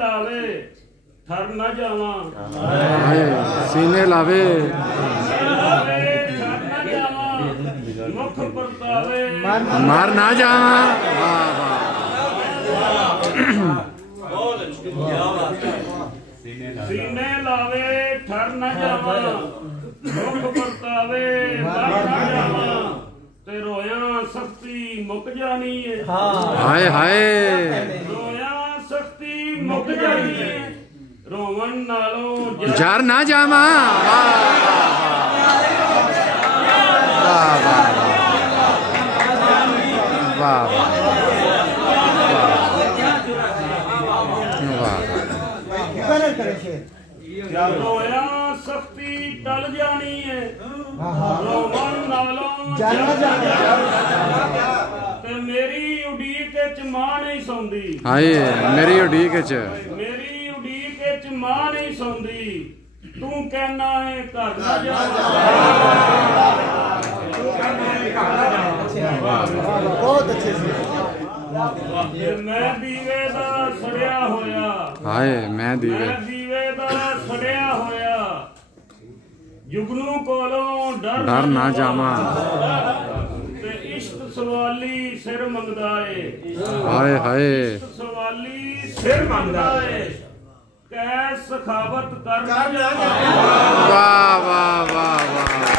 लावे थर न जावा सीने लावे थर न जावा मुख परतावे मार ना जावा। सीने लावे थर न जावा मुख परतावे मार न जावा ते रोया सख्ती मुक जानी है। हाय हाय रोया सख्ती मुक जानी है रोवन नालों जार ना जावा। वाह वाह वाह रोया सख्ती टल जानी है रोवन नालों ते मेरी उड़ीक च मां नहीं सौंदी। हाय मेरी उड़ीक च मेरी उड़ीक च मां नहीं सौंदी तू कहना है घर ना जा। बहुत अच्छे से मैं दीवे दा सड़िया होया। हाय मैं दीवे दा सड़िया होया जुगनू कोलों डर ना जावा। ते इश्क सवाली सिर मंगदा है। हाय हाय इश्क सवाली सिर मंगदा है कै सखावत कर ना जावा। वाह वाह वाह वाह।